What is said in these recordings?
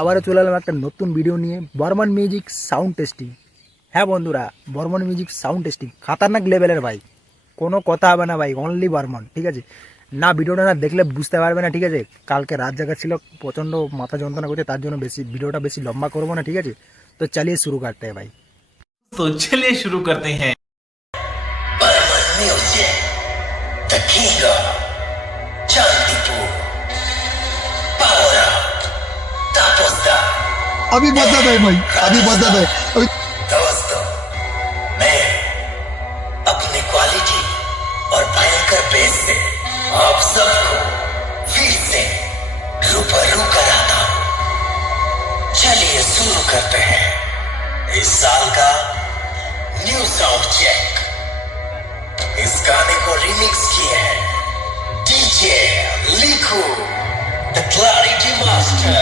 আবারও চলে এলাম একটা নতুন ভিডিও নিয়ে, বর্মন মিউজিক সাউন্ড টেস্টিং। হ্যাঁ বন্ধুরা, বর্মন মিউজিক সাউন্ড টেস্টিং খাতারনাক লেভেলের ভাই, কোনো কথা হবে না ভাই, অনলি বর্মন। ঠিক আছে, না ভিডিওটা না দেখলে বুঝতে পারবে না। ঠিক আছে, কালকে রাত জাগা ছিল, প্রচণ্ড মাথা যন্ত্রণা করছে, তার জন্য ভিডিওটা বেশি লম্বা করবো না। ঠিক আছে, তো চালিয়ে শুরু করতে हैं भाई। तो चलिए शुरू करते हैं। Burman music, the king of Chandipur, power तापस्ता। अभी बता दे भाई, अभी बता दे। दोस्तों, मैं अपनी क्वालिटी और भयंकर बेस से आप सबको फिर से रूबरू कराता हूं। चलिए शुरू करते हैं इस साल का न्यू साउंड चेक। इस गाने को रिमिक्स किए हैं डीजे लिखू, the clarity master.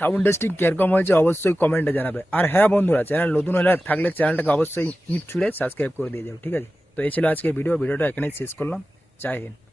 Sound testing কিরকম হয়েছে অবশ্যই কমেন্টে জানাবে। আর হ্যাঁ বন্ধুরা, চ্যানেল নতুন হলে থাকলে চ্যানেলটাকে অবশ্যই ইট ছুঁড়ে সাবস্ক্রাইব করে দিয়ে যাও। ঠিক আছে, তো এই ছিল আজকের ভিডিওটা এখানেই শেষ করলাম। জয় হিন্দ।